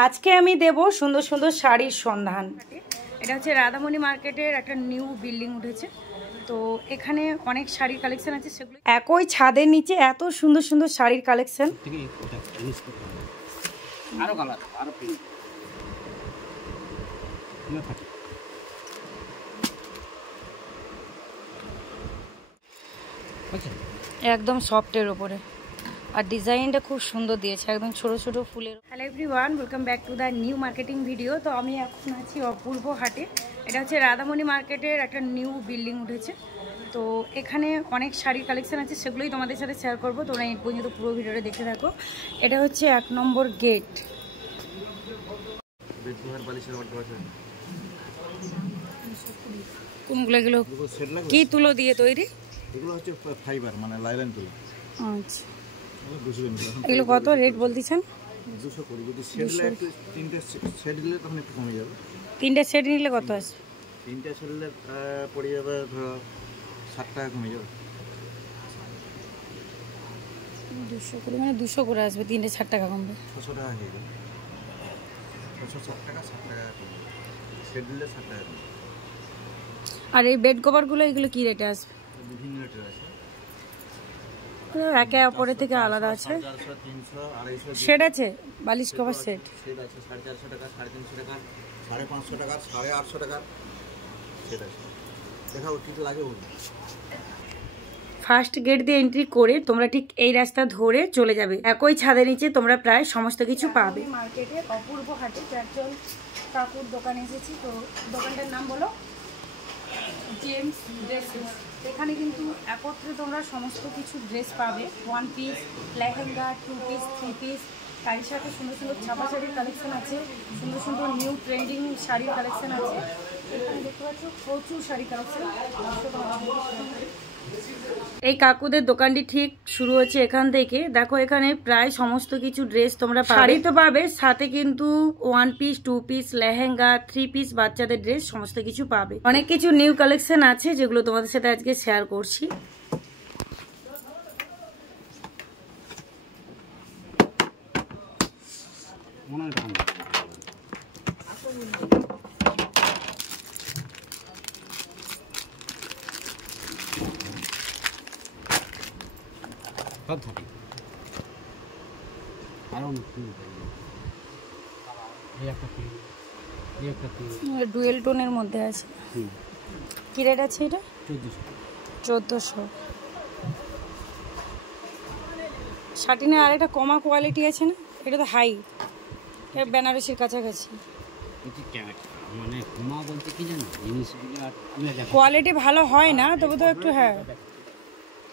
আজকে আমি দেব সুন্দর সুন্দর শাড়ির সন্ধান। এটা হচ্ছে রাধামণি মার্কেটের একটা নিউ বিল্ডিং উঠেছে, তো এখানে অনেক শাড়ির কালেকশন আছে। সেগুলো একই ছাদের নিচে এত সুন্দর সুন্দর শাড়ির কালেকশন। একদম সফটের উপরে, আর ডিজাইনটা খুব সুন্দর দিয়েছে, একদম ছোট ছোট ফুলের। Hello everyone, welcome back to the new marketing video. তো আমি এখন আছি অপূর্ব হাটে। এটা হচ্ছে রাধামণি মার্কেটের একটা নিউ বিল্ডিং উঠেছে, তো এখানে অনেক শাড়ির কালেকশন আছে, সেগুলোই তোমাদের সাথে শেয়ার করবো। তোমরা এই পর্যন্ত পুরো ভিডিওটা দেখে থাকো। এটা হচ্ছে 1 নম্বর গেট। কোনগুলো এগুলো কি তুলো দিয়ে তৈরি? এগুলো হচ্ছে ফাইবার, মানে লাইলন তুলো। আচ্ছা, এগুলো কত রেট বলতেছেন? 200 করে। যদি সেট নিলে একটু, তিনটে সেট নিলে তখন একটু কমে যাবে। তিনটে সেট নিলে কত আছে? তিনটে সেট নিলে পড়ে যাবে ধরো 60 টাকা কমে যাবে। 200 করে মানে 200 করে আসবে, তিনটে 60 টাকা কমবে। 600 টাকা হয়ে যাবে। 660 টাকা, 60 টাকা কমবে। সেট নিলে 60 টাকা কমবে। আর এই বেড কভারগুলো এগুলো কি রেটে আসবে? বিভিন্ন রেটের আছে, একে অপরের থেকে আলাদা আছে। 400, 300, 250 সেট আছে, বালিশ কভার সেট। সেট আছে 450 টাকা, 350 টাকা, 550 টাকা, 850 টাকা সেট আছে। দেখাও কি লাগে বলুন। ফার্স্ট গেট দিয়ে এন্ট্রি করে তোমরা ঠিক এই রাস্তা ধরে চলে যাবে, একই ছাদের নিচে তোমরা প্রায় সমস্ত কিছু পাবে। মার্কেটে অপূর্ব হাটে চারজন কাকুর দোকানে এসেছি। তো দোকানটার নাম বলো? James dresses. এখানে কিন্তু একত্রে তোমরা সমস্ত কিছু ড্রেস পাবে, 1 পিস, লেহেঙ্গা, 2 পিস, 3 পিস। শাড়ির সাথে সুন্দর সুন্দর ছাপা শাড়ির কালেকশন আছে, সুন্দর সুন্দর নিউ ট্রেন্ডিং শাড়ির কালেকশন আছে। এখানে দেখতে পাচ্ছ প্রচুর শাড়ি কালেকশন। এই কাকুদের দোকানটি ঠিক শুরু হচ্ছে এখান থেকে। দেখো এখানে প্রায় সমস্ত কিছু ড্রেস তোমরা শাড়ি তো পাবে, সাথে কিন্তু 1 পিস, 2 পিস, লেহেঙ্গা, 3 পিস, বাচ্চাদের ড্রেস সমস্ত কিছু পাবে। অনেক কিছু নিউ কালেকশন আছে যেগুলো তোমাদের সাথে আজকে শেয়ার করছি। ডুয়েল টোনের মধ্যে আছে। কি রেট আছে এটা? 1400। শাটিনের আর একটা কমা কোয়ালিটি আছে না, এটা তো হাই, এটা বেনারসির কাছাকাছি। কোয়ালিটি ভালো হয় না, তবু তো একটু। হ্যাঁ,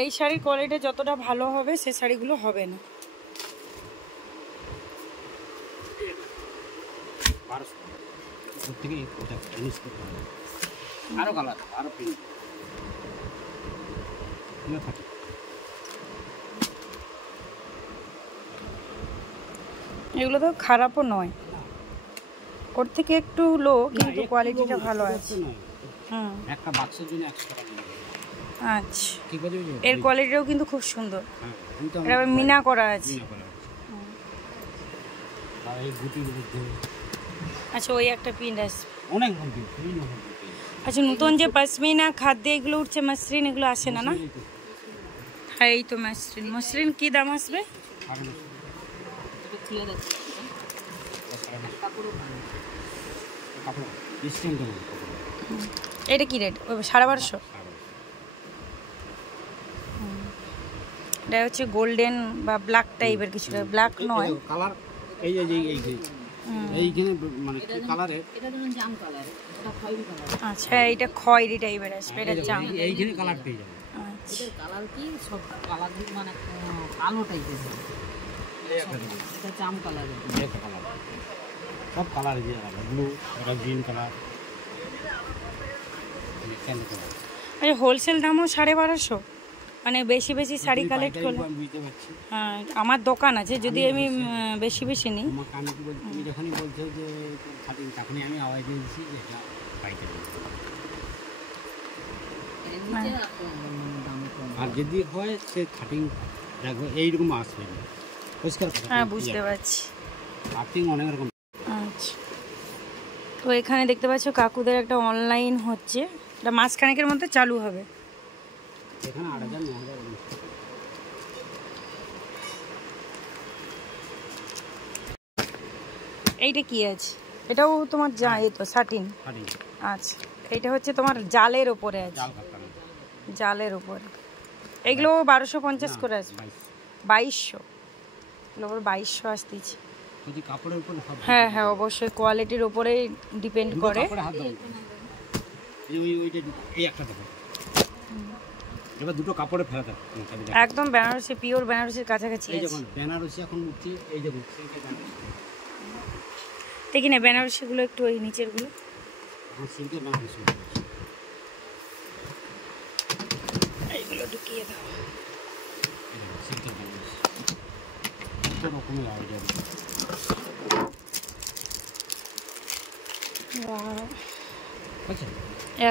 এই শাড়ির কোয়ালিটি যতটা ভালো হবে সে শাড়িগুলো হবে না। এগুলো তো খারাপও নয়, ওর থেকে একটু লো, কিন্তু কোয়ালিটিটা ভালো আছে। একটা বাক্সের জন্য 100 টাকা। আচ্ছা, এর কোয়ালিটিটাও কিন্তু খুব সুন্দর। এটা মিনা করা আছে। আচ্ছা, ওই একটা প্রিন্ট আছে অনেক। আচ্ছা, নতুন যে পশমিনা খাদ্য এগুলো উঠছে, মসৃণ, এগুলো আসে না? না, হ্যাঁ, এই তো মসৃণ। মসৃণ কি দাম আসবে? এটা কি রেট? 1250। এটা হচ্ছে গোল্ডেন বা ব্ল্যাক টাইপের কিছু, ব্ল্যাক নয়, কালার। এই যে এইখানে মানে কি কালারে? এটা যেমন জাম কালার, এটা খয়েরি কালার। আচ্ছা, এটা খয়েরি টাইপের আসবে, এটা জাম। এইখানে কালার পেয়ে যাবে। আচ্ছা, এর কালার কি সব কালার মানে কালো টাইপের। এটা জাম কালারের, এটা কালার সব কালার দিয়ে আলাদা। ব্লু, এটা গ্রিন কালার, ক্যান্ডি কালার। আচ্ছা, হোলসেল দামও 1250, মানে বেশি বেশি শাড়ি কালেক্ট করলে। হ্যাঁ, আমার দোকান আছে, যদি আমি বেশি বেশি নিই। তুমি যখনই বলছো যে খাটিং, তখনই আমি আওয়াজ দিয়েছি যে এটা পাইকারি। আর যদি হয় সে খাটিং দেখো এইরকম আসবে, পরিষ্কার। হ্যাঁ, বুঝতে পারছি। খাটিং অনেক রকম। তো এখানে দেখতে পাচ্ছ কাকুদের একটা অনলাইন হচ্ছে, এটা মাসখানেকের মধ্যে চালু হবে। এখানে 8,000 9,000। এইটা কি আছে? এটাও তোমার এই তো সাটিন। আচ্ছা, এইটা হচ্ছে তোমার জালের ওপরে আছে, জালের উপরে। এগুলো 1250 করে আছে, 2200। এগুলো 2200 আসতেছে। হ্যাঁ হ্যাঁ, অবশ্যই কোয়ালিটির উপরে ডিপেন্ড করে। এবার দুটো কাপড়ে ফেলা থাকে একদম বেনারসি, পিওর বেনারসির কাছাকাছি। এই দেখুন বেনারসি এখন উঠছে, এই দেখুন দেখি না বেনারসিগুলো একটু, ওই নিচের গুলো এইগুলো ঢুকিয়ে দাও।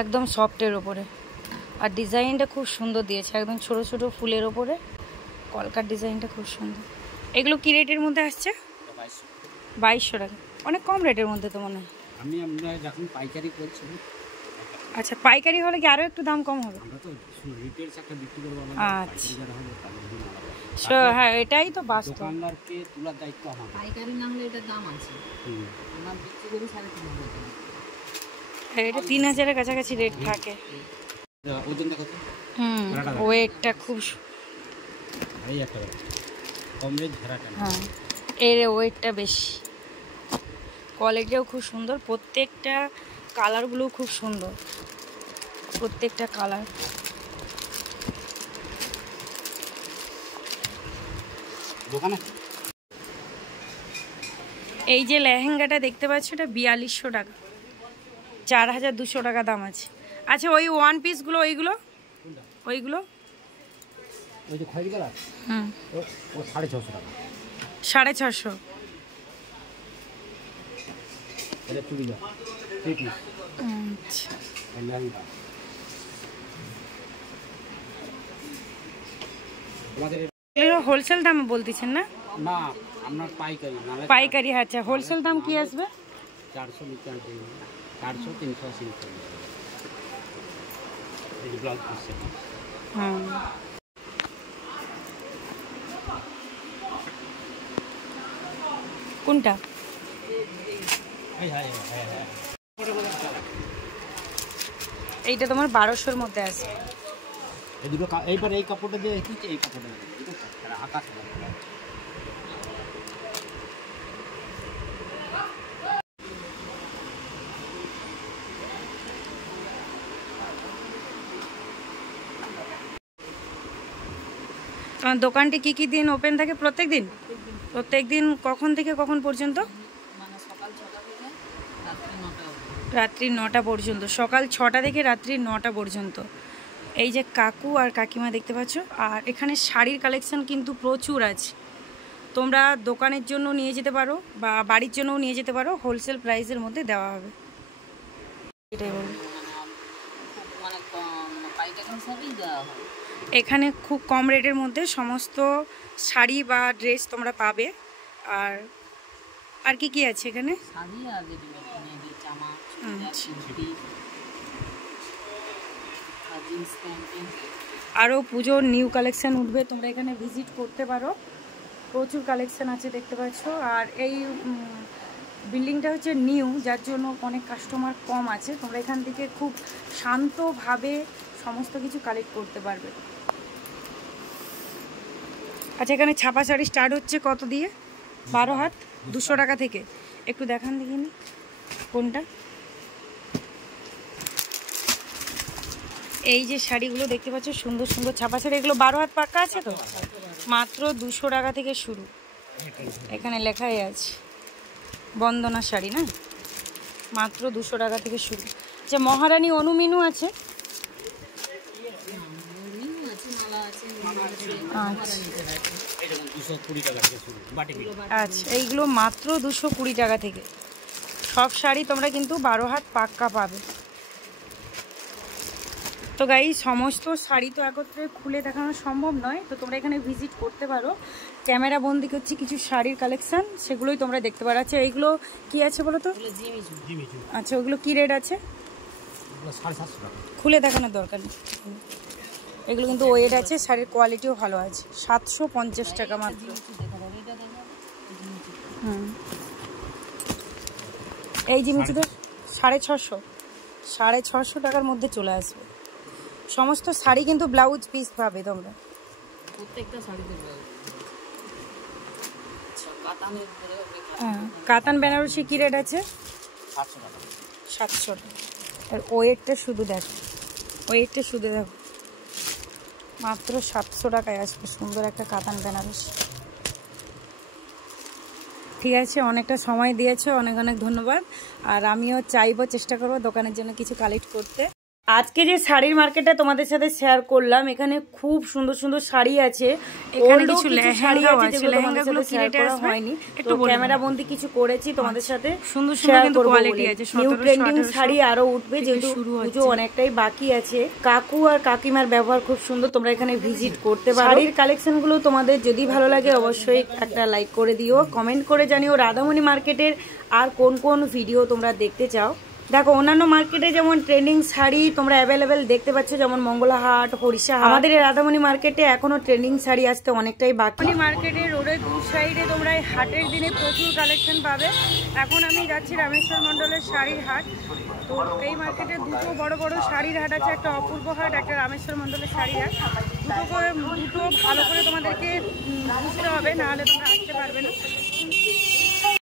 একদম সফটের ওপরে, আর ডিজাইনটা খুব সুন্দর দিয়েছে, একদম ছোট ছোট ফুলের ওপরে কলকার ডিজাইনটা খুব সুন্দর। এগুলো কি রেটের মধ্যে আসছে? 2200 টাকা। অনেক কম রেটের মধ্যে তো মনে হয়। আমি আমরা যখন পাইকারি করছি। আচ্ছা, পাইকারি হলে কি আরো একটু দাম কম হবে? আমরা তো রিটেল সাথে বিক্রি করব। আচ্ছা, হ্যাঁ এটাই তো বাস্তব। দোকানদারকে তোলার দায়িত্ব আমার। পাইকারি না হলে এটা দাম আছে। আমরা বিক্রি করি 3,500 টাকা। এটা 3000 এর কাছাকাছি রেট থাকে। ওজনটা কত? ওয়েটটা খুব এই একটা কম রেট ধরাটা। হ্যাঁ, এর ওয়েটটা বেশি, কোয়ালিটিও খুব সুন্দর, প্রত্যেকটা কালারগুলো খুব সুন্দর, প্রত্যেকটা কালার। দোকানে এই যে লেহেঙ্গাটা দেখতে পাচ্ছ, এটা 4200 টাকা, 4200 টাকা দাম আছে। আচ্ছা, ওই ওয়ান পিসগুলো, ওইগুলো ওইগুলো ওই যে খয়েরি কালার, ও 650 টাকা। 650? এটা চুড়িদার 3 পিস। আচ্ছা, এগুলো হোলসেল দামে বলতেছেন না? না, আপনার পাইকারি। পাইকারি। আচ্ছা, হোলসেল দাম কি আসবে? 400 লিটার 400 380 লিটার। এই ব্লাউজ পিস। কোনটা? এইটা তোমার 1200-র মধ্যে আছে। এই দুটো এইবার এই কাপড়টা দিয়ে কি এই কাপড়টা আকাশ। তোমার দোকানটি কি দিন ওপেন থাকে? প্রত্যেক দিন? প্রত্যেক দিন কখন থেকে কখন পর্যন্ত? রাত্রি 9টা পর্যন্ত। সকাল 6টা থেকে রাত্রি 9টা পর্যন্ত। এই যে কাকু আর কাকিমা দেখতে পাচ্ছ। আর এখানে শাড়ির কালেকশন কিন্তু প্রচুর আছে, তোমরা দোকানের জন্য নিয়ে যেতে পারো বা বাড়ির জন্যও নিয়ে যেতে পারো, হোলসেল প্রাইসের মধ্যে দেওয়া হবে। এটাই বলবো, এখানে খুব কম রেটের মধ্যে সমস্ত শাড়ি বা ড্রেস তোমরা পাবে। আর কি আছে এখানে? আরও পুজোর নিউ কালেকশন উঠবে, তোমরা এখানে ভিজিট করতে পারো, প্রচুর কালেকশন আছে দেখতে পাচ্ছ। আর এই বিল্ডিংটা হচ্ছে নিউ, যার জন্য অনেক কাস্টমার কম আছে, তোমরা এখান থেকে খুব শান্তভাবে সমস্ত কিছু কালেক্ট করতে পারবে। আচ্ছা, এখানে ছাপা শাড়ি স্টার্ট হচ্ছে কত দিয়ে? 12 হাত 200 টাকা থেকে। একটু দেখান দেখিনি কোনটা। এই যে শাড়িগুলো দেখতে পাচ্ছ, সুন্দর সুন্দর ছাপা শাড়ি, এগুলো 12 হাত পাক্কা আছে তো, মাত্র 200 টাকা থেকে শুরু। এখানে লেখাই আছে বন্দনা শাড়ি না, মাত্র 200 টাকা থেকে শুরু। যে মহারানী অনুমিনু আছে। আচ্ছা, এইগুলো মাত্র 220 টাকা থেকে। সব শাড়ি তোমরা কিন্তু 12 হাত পাক্কা পাবে। তো গাইস, সমস্ত শাড়ি তো একত্রে খুলে দেখানো সম্ভব নয়, তো তোমরা এখানে ভিজিট করতে পারো। ক্যামেরা বন্দি করছি কিছু শাড়ির কালেকশন, সেগুলোই তোমরা দেখতে পারো। আচ্ছা এইগুলো কি আছে বলো তো? আচ্ছা ওগুলো কি রেট আছে? 750 টাকা। খুলে দেখানোর দরকার নেই, এগুলো কিন্তু ওয়েট আছে, শাড়ির কোয়ালিটিও ভালো আছে। 750 টাকা মাত্র। এই জিনিসগুলো 650, 650 টাকার মধ্যে চলে আসবে। সমস্ত শাড়ি কিন্তু ব্লাউজ পিস পাবে তোমরা, প্রত্যেকটা শাড়িতে হ্যাঁ। কাতান বেনারসি কি রেট আছে? 700 টাকা। 700 টাকা। আর ওয়েটটা শুধু দেখো, ওয়েটটা শুধু দেখো, মাত্র 700 টাকায় আসবে সুন্দর একটা কাতান বেনারসি। ঠিক আছে, অনেকটা সময় দিয়েছো, অনেক অনেক ধন্যবাদ। আর আমিও চাইবো, চেষ্টা করবো দোকানের জন্য কিছু কালেক্ট করতে। আজকে যে শাড়ির মার্কেটটা তোমাদের সাথে শেয়ার করলাম, এখানে খুব সুন্দর সুন্দর শাড়ি আছে, এখানে কিছু শাড়ি আছে যেগুলো তোমাদের সাথে শেয়ার করা হয়নি, একটু ক্যামেরা বন্দি কিছু করেছি তোমাদের সাথে। সুন্দর সুন্দর কিন্তু কোয়ালিটি আছে, নিউ ট্রেন্ডিং শাড়ি আরো উঠবে, যেহেতু পুজো অনেকটাই বাকি আছে। কাকু আর কাকিমার ব্যবহার খুব সুন্দর, তোমরা এখানে ভিজিট করতে পারো। শাড়ির কালেকশন গুলো তোমাদের যদি ভালো লাগে অবশ্যই একটা লাইক করে দিও, কমেন্ট করে জানিও রাধামণি মার্কেটের আর কোন কোন ভিডিও তোমরা দেখতে চাও। দেখো অন্যান্য মার্কেটে যেমন ট্রেন্ডিং শাড়ি তোমরা অ্যাভেলেবেল দেখতে পাচ্ছ, যেমন মঙ্গলাহাট, হরিষাহাট, আমাদের এই রাধামণি মার্কেটে এখনো ট্রেন্ডিং শাড়ি আসতে অনেকটাই বাকি। মার্কেটে রোডের দু সাইডে তোমরা এই হাটের দিনে প্রচুর কালেকশন পাবে। এখন আমি যাচ্ছি রামেশ্বর মণ্ডলের শাড়ির হাট। তো এই মার্কেটে দুটো বড় বড় শাড়ির হাট আছে, একটা অপূর্ব হাট, একটা রামেশ্বর মণ্ডলের শাড়ির হাট। দুটো ভালো করে তোমাদেরকে বুঝতে হবে, নাহলে তোমরা আসতে পারবে না।